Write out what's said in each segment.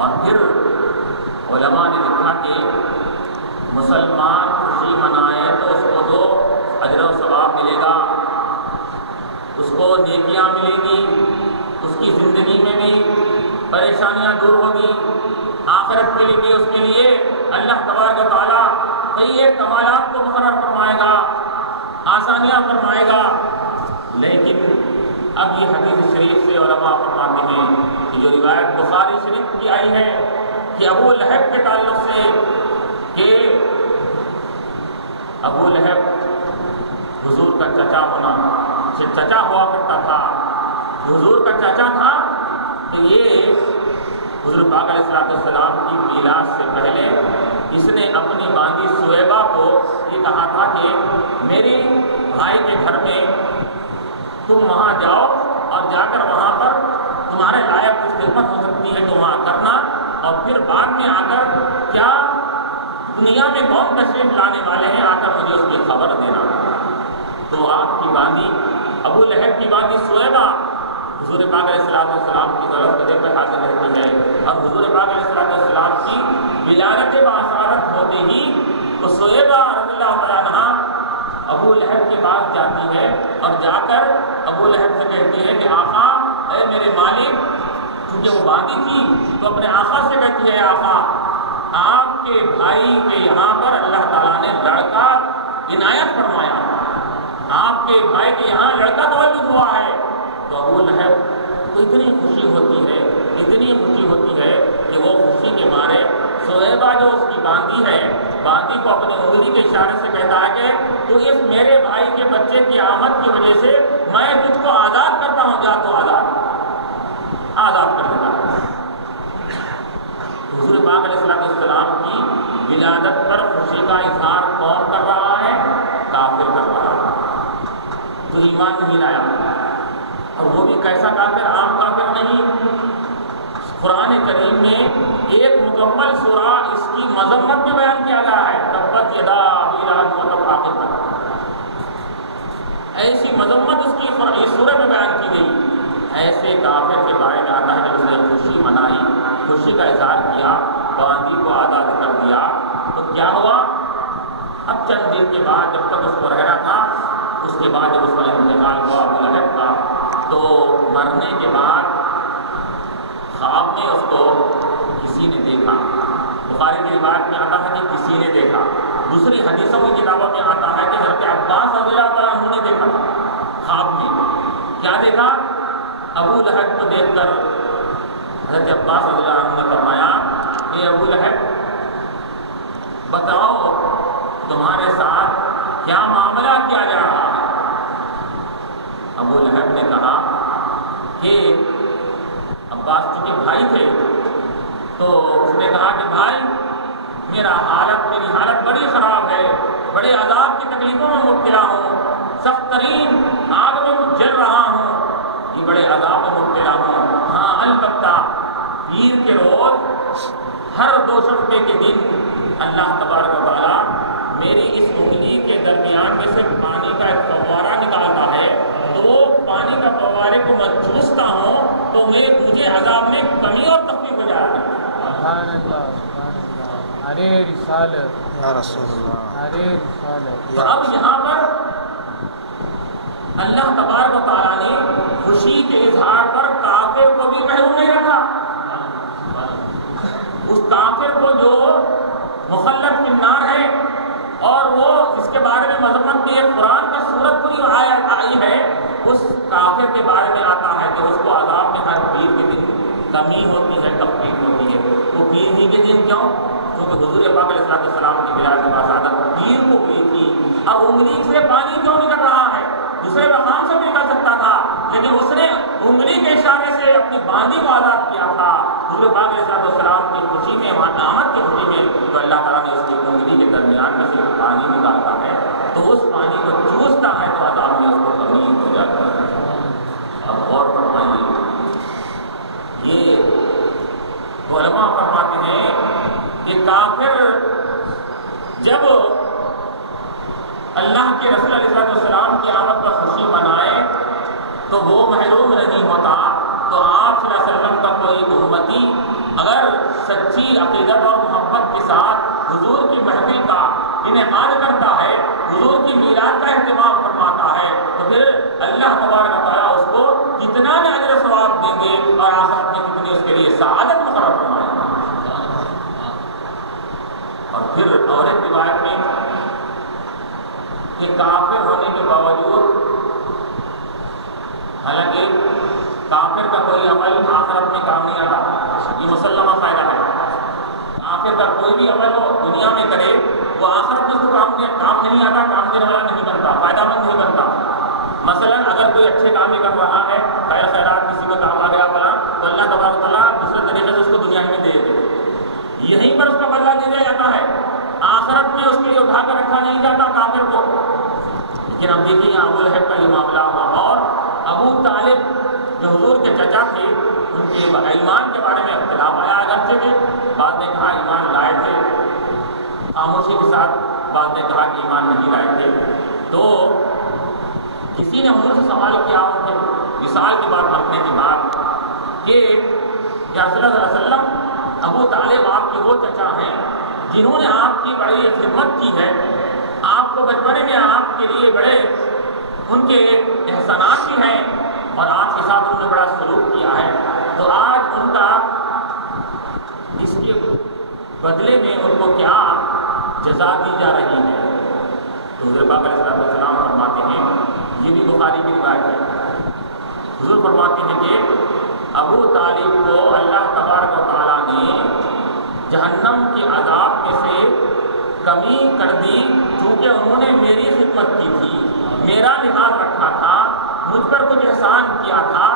اور پھر علماء نے لکھا کہ مسلمان خوشی منائے تو اس کو تو اجر و ثواب ملے گا، اس کو نیکیاں ملیں گی، اس کی زندگی میں بھی پریشانیاں دور ہوگی، آخرت کے لیے اس کے لیے اللہ تبارک و تعالیٰ کئی ایک کمالات کو مقرر فرمائے گا، آسانیاں فرمائے گا۔ لیکن اب یہ حدیث شریف سے علماء فرماتے ہیں کہ جو روایت بخاری شریف کی آئی ہے کہ ابو لہب کے تعلق سے کہ ابو لہب حضور کا چچا ہونا، چچا ہوا کرتا تھا، حضور کا چچا تھا، تو یہ حضور پاک علیہ السلام کی میلاد سے پہلے اس نے اپنی باندی سویبہ کو یہ کہا تھا کہ میری بھائی کے گھر میں تم وہاں جاؤ اور جا کر وہاں پر تمہارے لائق کچھ خدمت ہو سکتی ہے تو وہاں کرنا، اور پھر بعد میں آ کر کیا دنیا میں کون تشریف لانے والے ہیں آ کر مجھے اس کی خبر دینا۔ تو آپ کی باندی ابو لہب کی باندی سویبہ حضور پاک علیہ السلام کی طرف قدم پر حاضر رہتی ہے، اور حضور پاک علیہ السلام کی ولادت باسارت ہوتے ہی وہ سویبہ رضی اللہ تعالیٰ عنہا ابو لہب کے پاس جاتی ہے اور جا کر ابو لہب سے کہتی ہے کہ آقا اے میرے مالک، کیونکہ وہ باندھی تھی تو اپنے آقا سے کہتی ہے آقا آپ کے بھائی کے یہاں پر اللہ تعالیٰ نے لڑکا عنایت فرمایا، آپ کے بھائی کے یہاں لڑکا تولد ہوا ہے۔ تو ابو لہب کو اتنی خوشی ہوتی ہے، اتنی خوشی ہوتی ہے کہ وہ خوشی کے مارے سویبہ جو اس کی باندھی ہے، باندھی کو اپنے انگلی کے اشارے سے کہتا ہے کہ تو اس میرے بھائی کے بچے کی آمد کی وجہ سے میں تجھ کو آزاد کرتا ہوں، جا تو آزاد کر دیتا ہے۔ حضور پاک علیہ السلام کی ولادت پر خوشی کا اظہار کون کر رہا ہے؟ کافر کر رہا ہے جو ایمان نہیں لایا، اور وہ بھی کیسا کافر؟ عام کافر نہیں۔ قرآن کریم میں ایک مکمل سورہ اس کی مذمت میں بیان کیا گیا ہے، تبت یدا ابی لہب وتب، آخر تک ایسی مذمت اس کی اس سورہ میں بیان کی گئی۔ ایسے کافر کے بارے میں آتا ہے جب اس نے خوشی منائی، خوشی کا اظہار کیا، باندھی کو آزاد کر دیا، تو کیا ہوا؟ اب چند دن کے بعد جب تک اس کو رہنا تھا، اس کے بعد جب اس کا انتقال ہوا ابو لہب کا، تو مرنے کے بعد خواب میں اس کو کسی نے دیکھا۔ بخاری کی روایت میں آتا ہے کہ کسی نے دیکھا، دوسری حدیثوں کی کتابوں میں آتا ہے کہ حضرت عباس رضی اللہ تعالیٰ عنہ نے دیکھا خواب میں۔ کیا دیکھا؟ ابو لہب کو دیکھ کر حضرت عباس رضی اللہ عنہ نے فرمایا کہ ابو لہب بتاؤ تمہارے ساتھ کیا معاملہ کیا جا رہا ہے؟ ابو لہب نے کہا کہ عباس چونکہ بھائی تھے تو اس نے کہا کہ بھائی میری حالت بڑی خراب ہے، بڑے عذاب کی تکلیفوں میں مبتلا ہوں، سخت ترین آگ میں جل رہا ہوں، یہ بڑے عذاب میں مبتلا ہوں۔ ہاں البتہ پیر کے روز ہر دوشنبے کے دن اللہ تبارک و تعالیٰ میری اس انگلی کے درمیان میں سے پانی کا ایک فوارہ نکالتا ہے، تو وہ پانی کا فوارے کو میں چوستا ہوں تو مجھے عذاب میں کمی اور تخفیف ہو جاتی ہے۔ سبحان اللہ، سبحان اللہ، ارے رسالت یا رسول اللہ، ارے رسالت۔ تو اب یہاں پر اللہ تبارک و تعالیٰ نے خوشی کے اظہار پر کافر کو بھی محروم نہیں رکھا۔ اس کافر کو جو مخلد فی النار ہے، اور وہ اس کے بارے میں مذمت میں ایک قرآن کا سورت پوری آئی ہے، اس کافر کے بارے میں آتا ہے کہ اس کو عذاب میں ہر پیر کے دن کمی ہوتی ہے، تخفیف ہوتی ہے۔ وہ پیر ہی کے دن کیوں؟ کیونکہ حضور پاک علیہ السلام کی ولادت باسعادت پیر کو پیر تھی، اور انگلی سے پانی کیوں نکل رہا ہے؟ دوسرے مقام سے بھی نکل سکتا تھا، لیکن اس نے انگلی کے اشارے سے اپنی باندھی کو آزاد کیا تھا۔ حضور پاک علیہ السلام کی خوشی میں، آمد کی خوشی میں، تو اللہ تعالیٰ نے اس کی انگلی کے درمیان میں سے پانی نکالتا ہے، تو اس پانی کو چوستا ہے تو عذاب میں اس کو کمی ہو جاتی ہے۔ اب غور فرمائیے، یہ علماء فرماتے ہیں کہ کافر جب اللہ کے رسول علیہ السلام کی آمد پر خوشی منائے تو وہ محروم نہیں ہوتا۔ تو آپ صلی اللہ علیہ وسلم کا کوئی امتی اگر سچی عقیدت اور محبت کے ساتھ حضور کی محفل کا انعقاد کرتا ہے، حضور کی میلاد کا اہتمام فرماتا ہے، تو پھر اللہ تبارک و تعالیٰ اس کو کتنا اجر و ثواب دیں گے اور آخرت میں کتنی اس کے لیے سعادت مقرر فرمائیں گے۔ اور پھر اور ایک روایت میں کہ کافر ہونے کے باوجود، حالانکہ کافر کا کوئی عمل آخرت میں کام نہیں آتا، یہ مسلمہ فائدہ ہے، کافر کا کوئی بھی عمل ہو دنیا میں کرے وہ آخرت میں اس کو کام نہیں آتا، کام دینے والا نہیں بنتا، فائدہ مند نہیں بنتا۔ مثلا اگر کوئی اچھے کام ہی کر رہا ہے، خیر خیرات کسی کا کام آ گیا بنا، تو اللہ تبارک و تعالیٰ دوسرے طریقے سے اس کو دنیا میں دے دیتے، یہیں پر اس کا بدلہ دے دیا جاتا ہے، آخرت میں اس کے لیے اٹھا کر رکھا نہیں جاتا کافر کو۔ لیکن اب دیکھیے یہاں ابو لہب کا یہ معاملہ ہوا، اور ابو طالب جو حضور کے چچا تھے ان کے ایمان کے بارے میں اختلاف آیا، اگرچہ کہ بعد نے کہا ایمان لائے تھے، خاموشی کے ساتھ بعد نے کہا کہ ایمان نہیں لائے تھے۔ تو کسی نے حضور سے سوال کیا ان کے وصال کی بات رکھنے کے بعد کہ یا رسول اللہ صلی اللہ علیہ وسلم، ابو طالب آپ کے وہ چچا ہیں جنہوں نے آپ کی بڑی خدمت کی ہے، آپ کو بچپنے میں آپ کے لیے بڑے ان کے احسانات بھی ہیں اور آپ کے ساتھ انہوں نے بڑا سلوک کیا ہے، تو آج ان کا اس کے بدلے میں ان کو کیا جزا دی جا رہی ہے؟ تو حضور پاک علیہ السلام فرماتے ہیں، یہ بھی بخاری کی روایت ہے، حضور فرماتے ہیں کہ ابو طالب کو اللہ تبارک و تعالیٰ نے جہنم کے عذاب میں سے کمی کر دی، کیونکہ انہوں نے میری خدمت کی تھی، میرا لحاظ رکھا تھا، مجھ پر کچھ احسان کیا تھا،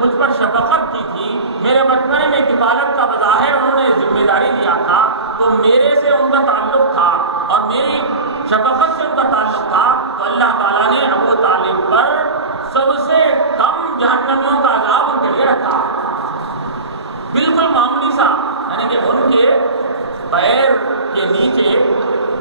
مجھ پر شفقت کی تھی، میرے بچپنے میں کفالت کا بظاہر انہوں نے ذمہ داری لیا تھا، تو میرے سے ان کا تعلق تھا اور میری شفقت سے ان کا تعلق تھا، تو اللہ تعالیٰ نے ابو طالب پر سب سے کم جہنمیوں کا عذاب ان کے لیے رکھا، بالکل معمولی سا، یعنی کہ ان کے پیر کے نیچے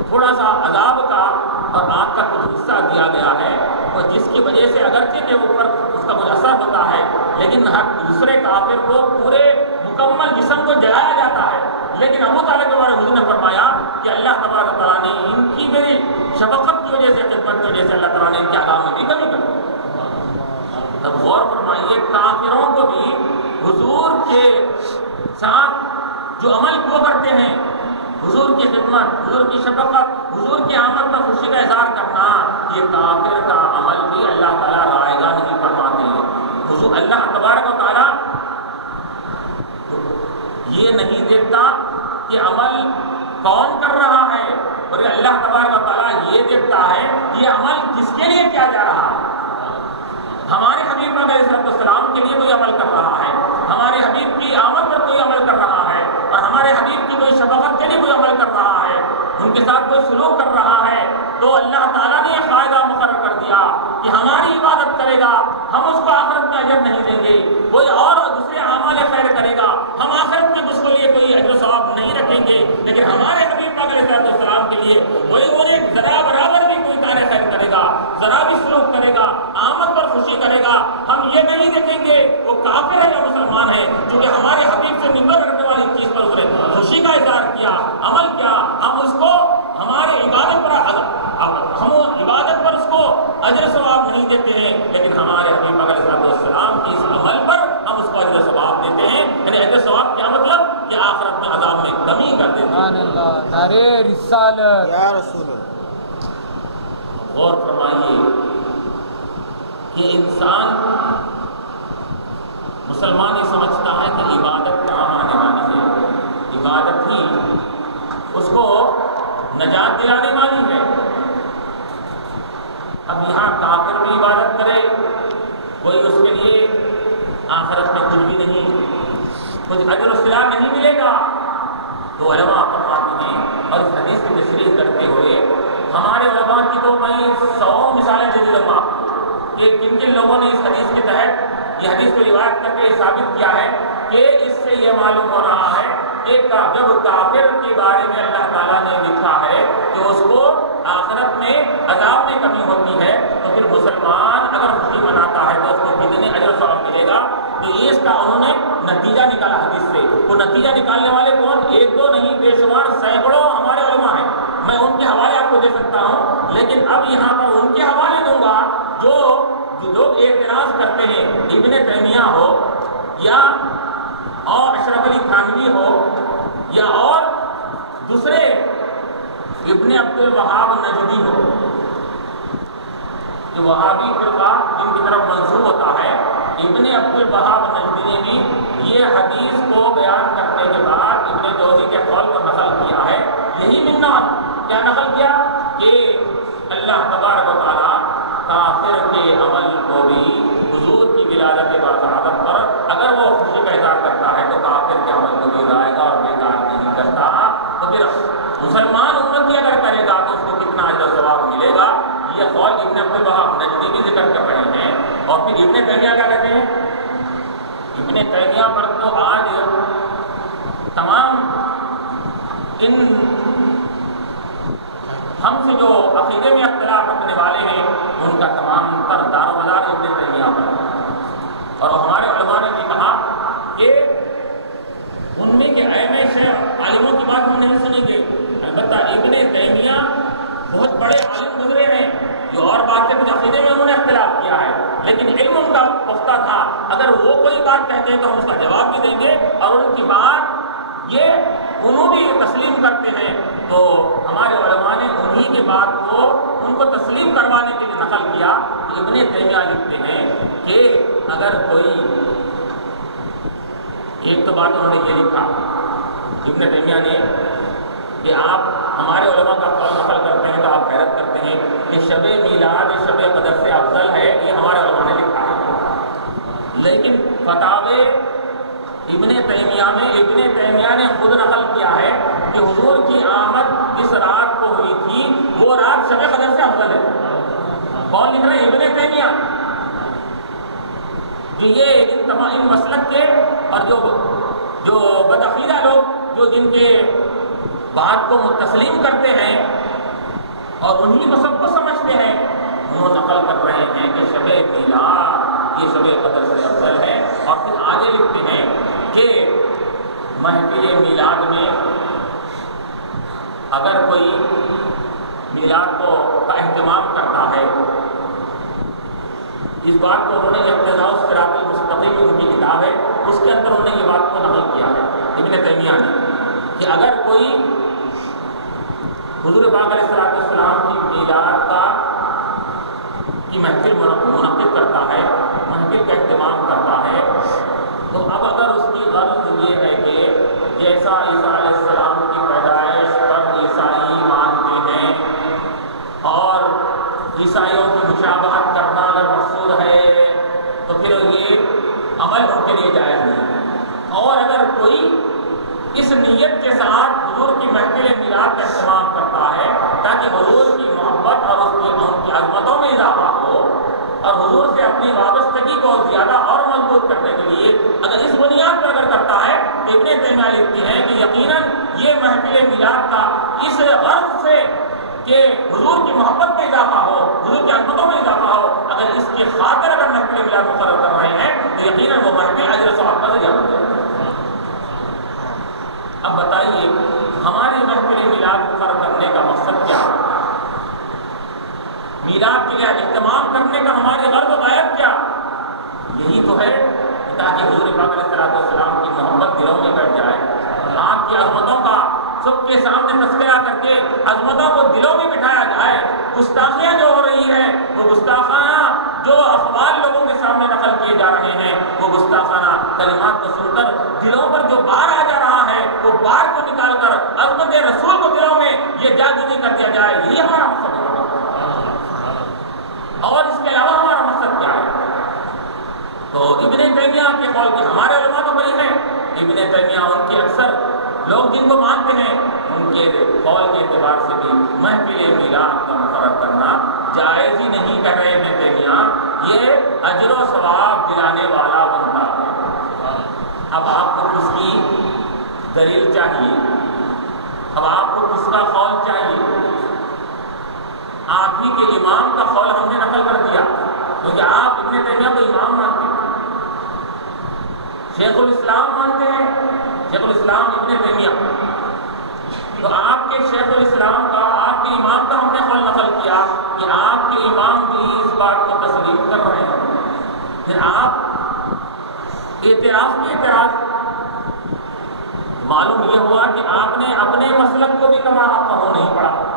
تھوڑا سا عذاب کا اور آگ کا کچھ حصہ دیا گیا ہے، اور جس کی وجہ سے اگرچہ کہ اوپر اس کا کچھ اثر ہوتا ہے، لیکن دوسرے کافر کو پورے مکمل جسم کو جلایا جاتا ہے، لیکن ابو طالب کے بارے میں حضور نے فرمایا کہ اللہ تبارک تعالیٰ نے ان کی میری شفقت کی وجہ سے، خدمت کی وجہ سے اللہ تعالیٰ نے ان کے عذاب میں بھی کمی کر دی۔ تب غور فرمائیے، کافروں کو بھی حضور کے ساتھ جو عمل کیوں کرتے ہیں، حضور کی خدمت، حضور کی شفقت، حضور کی آمد پر خوشی کا اظہار کرنا، یہ کافر کا عمل بھی اللہ تعالیٰ رائے گا نہیں فرماتے ہیں۔ حضور اللہ تبارک و تعالیٰ یہ نہیں دیکھتا کہ عمل کون کر رہا ہے، اور اللہ تبارک و تعالیٰ یہ دیکھتا ہے کہ یہ عمل کس کے لیے کیا جا رہا ہے۔ ہمارے حبیب علیہ السلام کے لیے کوئی عمل کر رہا ہے، ہمارے حبیب کی آمد پر کوئی عمل کر رہا ہے، اور ہمارے حبیب کی کوئی شفقت کے لیے کوئی عمل کر رہا ہے، ان کے ساتھ کوئی سلوک کر رہا ہے، تو اللہ تعالیٰ نے یہ قاعدہ مقرر کر دیا کہ ہماری عبادت کرے گا، ہم اس کو آخرت میں اجر نہیں دیں گے، کوئی اور دوسرے اعمال خیر کرے گا، ہم آخرت میں اس کے لیے کوئی اجر و ثواب نہیں رکھیں گے، لیکن ہمارے حبیب علیہ السلام کے لیے کوئی انہیں ذرا برابر بھی کوئی کار خیر کرے گا، ذرا بھی سلوک کرے گا، آمد پر خوشی کرے گا، ہم یہ نہیں دیکھیں گے وہ کافر ہے یا مسلمان ہے، کیونکہ ہمارے حبیب سے نمبر رکھنے والی چیز پر اسے خوشی کا اظہار کیا، عمل کیا، ہم اس کو ہماری عبادت پر ہم عبادت پر اس کو اجر ثواب نہیں دیتے ہیں، لیکن ہمارے حبیب علیہ السلام کی اس عمل پر ہم اس کو اجر ثواب دیتے ہیں۔ یعنی اجر ثواب کیا مطلب کہ آخرت میں عذاب میں کمی کر دیتے ہیں۔ سبحان اللہ، نعرہ رسالت یا رسول اللہ۔ غور فرمائیے کہ انسان مسلمان یہ سمجھتا ہے کہ عبادت کام آنے والی ہے، عبادت ہی اس کو نجات دلانے والی ہے۔ اب یہاں کافر بھی عبادت کرے، کوئی اس کے لیے آخرت میں کچھ بھی نہیں، کچھ اجر و ثواب نہیں ملے گا، تو علماء فرماتے ہیں، اور اس حدیث کی تشریح کرتے ہوئے ہمارے علماء کی تو میں 100 مثالیں دے دوں گا کہ کن کن لوگوں نے اس حدیث کے تحت یہ حدیث کو روایت کر کے ثابت کیا ہے کہ اس سے یہ معلوم ہو رہا ہے کہ جب کافر کے بارے میں اللہ تعالیٰ نے لکھا ہے کہ اس کو آخرت میں عذاب میں کمی ہوتی ہے، تو پھر مسلمان اگر خوشی مناتا ہے تو اس کو کتنے اجر و ثواب ملے گا۔ تو یہ اس کا انہوں نے نتیجہ نکالا حدیث سے۔ وہ نتیجہ نکالنے والے کون بے شمار سینکڑوں ہمارے علماء ہیں، میں ان کے حوالے آپ کو دے سکتا ہوں، لیکن اب یہاں پر ان کے حوالے دوں گا جو لوگ اعتراض کرتے ہیں ابن تیمیہ ہو یا اور اشرف علی تھانوی ہو یا اور دوسرے ابن عبد الوہاب نجدی ہو، جو وہابی فرقہ جن کی طرف منسوب ہوتا ہے، ابن عبد الوہاب نجدی نے بھی یہ حدیث کو بیان کرنے کے بعد ابن جوزی کے قول کو نقل کیا ہے۔ یہی منات کیا نقل کیا کہ اللہ تبارک و تعالیٰ کافر کے عمل کو بھی حضور کی ولادت باقاعدت پر اگر وہ خوشی کا اظہار کرتا ہے تو کافر کے عمل کو بھی گائے گا اور بیکار نہیں کرتا، تو پھر مسلمان امت اگر کرے گا تو اس کو کتنا اجر و ثواب ملے گا۔ یہ قول ابن عبد الوہاب نجدی بھی ذکر کر رہے ہیں۔ اور پھر ابن تیمیہ کیا کہتے ہیں؟ ابن تیمیہ پر تو آج تمام ان ہم سے جو عقیدے میں اختلاف رکھنے والے ہیں ان کا تمام تر دار و مدار ابن تیمیہ پر، اور ہمارے علماء نے بھی کہا کہ ان میں کہ ائمہ شیخ عالموں کی بات ہم نہیں سنیں گے، البتہ ابن تیمیہ بہت بڑے عالم گزرے ہیں جو اور بات کے کچھ عقیدے میں انہوں نے اختلاف کیا ہے، لیکن علم ان کا پختہ تھا، اگر وہ کوئی بات کہتے ہیں تو ہم اس کا جواب بھی دیں گے، اور ان کی بات یہ انہوں بھی تسلیم کرتے ہیں، تو ہمارے علماء نے انہی کی بات کو ان کو تسلیم کروانے کے لیے نقل کیا۔ ابن تیمیہ لکھتے ہیں کہ اگر کوئی ایک تو بات انہوں نے یہ لکھا ابن تیمیہ نے کہ آپ ہمارے علماء کا قول نقل کرتے ہیں تو آپ حیرت کرتے ہیں کہ شب میلاد شب قدر سے افضل ہے، یہ ہمارے علماء نے لکھا ہے، لیکن فتاوی ابن تیمیہ میں ابن تیمیہ نے خود نقل کیا ہے کہ حضور کی آمد جس رات کو ہوئی تھی وہ رات شب قدر سے افضل ہے۔ کون لکھ رہے ہیں؟ ابن تیمیہ، جو یہ ان مسلک کے اور جو بدعقیدہ لوگ جو جن کے بات کو تسلیم کرتے ہیں اور انہی کو سب کو سمجھتے ہیں، انہوں نقل کر رہے ہیں کہ شب میلاد یہ شب قدر سے افضل ہے۔ اور پھر آگے لکھتے ہیں کہ محفل میلاد میں اگر کوئی میلاد کا اہتمام کرتا ہے، اس بات کو انہوں نے اقتداء الصراط المستقیم ان کی کتاب ہے اس کے اندر انہوں نے یہ بات کو نقل کیا ہے ابن تیمیہ نے کہ اگر کوئی حضور پاک علیہ السلام کی میلاد کی محفل منعقد کرتا ہے، محفل کا اہتمام کرتا ہے، تو اب اگر اس کی غرض یہ ہے کہ جیسا عیسیٰ علیہ السلام کی پیدائش پر عیسائی مانتے ہیں اور عیسائیوں کی مشابہت کرنا اگر مقصود ہے تو پھر یہ عمل ان کے لیے جائز نہیں، اور اگر کوئی اس نیت کے ساتھ حضور کی محفل میلاد کا اہتمام کرتا ہے تاکہ حضور کی محبت اور اس کی عظمتوں میں اضافہ ہو اور حضور سے اپنی وابستگی کو زیادہ اور مضبوط کرنے کے لیے اگر اس بنیاد پر اگر کرتا ہے تو ابن تیمیہ لکھتے ہیں کہ یقیناً یہ محفل میلاد کا اس غرض سے کہ حضور کی محبت میں اضافہ ہو، حضور کی عظمتوں میں اضافہ ہو، اگر اس کی خاطر اگر محفل میلاد مقرر کر رہے ہیں تو یقیناً وہ محفل اجر و ثواب کا ذریعہ بن جائے گا۔ اب بتائیے ہماری محفل میلاد مقرر کرنے کا مقصد کیا ہے؟ میلاد کے لیے اہتمام کرنے کا ہماری غرض و غایت کیا؟ یہی تو ہے تاکہ حضور پاک علیہ السلام کی محبت دلوں میں بیٹھ جائے، آپ کی عظمتوں کا سب کے سامنے تذکرہ کر کے عظمتوں کو دلوں میں بٹھایا جائے۔ گستاخیاں جو ہو رہی ہیں وہ گستاخانہ جو اخبار لوگوں کے سامنے نقل کیے جا رہے ہیں وہ گستاخانہ کلمات کو سن کر دلوں پر جو بار آ جا رہا ہے وہ بار کو نکال کر عظمت رسول کو دلوں میں یہ جاگزی کر دیا جائے، یہی ہمارا مقصد ہے۔ اور اس کے علاوہ ہمارا مقصد کیا ہے؟ تو ابن تیمیہ کے قول کے ہمارے علماء تو بڑی ہیں، ابن تیمیہ ان کے اکثر لوگ جن کو مانتے ہیں ان کے قول کے اعتبار سے بھی محفل میلاد کا مقرر کرنا جائز ہی نہیں کر رہے ابن تیمیہ، یہ اجر و ثواب دلانے والا بنتا ہے۔ اب آپ کو کس کی دلیل چاہیے؟ اب آپ کو کس کا قول چاہیے؟ آپ ہی کے امام کا قول ہم نے نقل کر دیا کیونکہ آپ ابن تیمیہ کو امام مانتے ہیں، شیخ الاسلام مانتے ہیں، شیخ الاسلام ابن تیمیہ تو آپ کے شیخ الاسلام کا، آپ کے امام کا ہم نے قول نقل کیا کہ آپ کے امام بھی اس بات کو تسلیم کر رہے ہیں، پھر آپ اعتراض بھی اعتراض، معلوم یہ ہوا کہ آپ نے اپنے مسلک کو بھی کما حق نہیں پڑھا،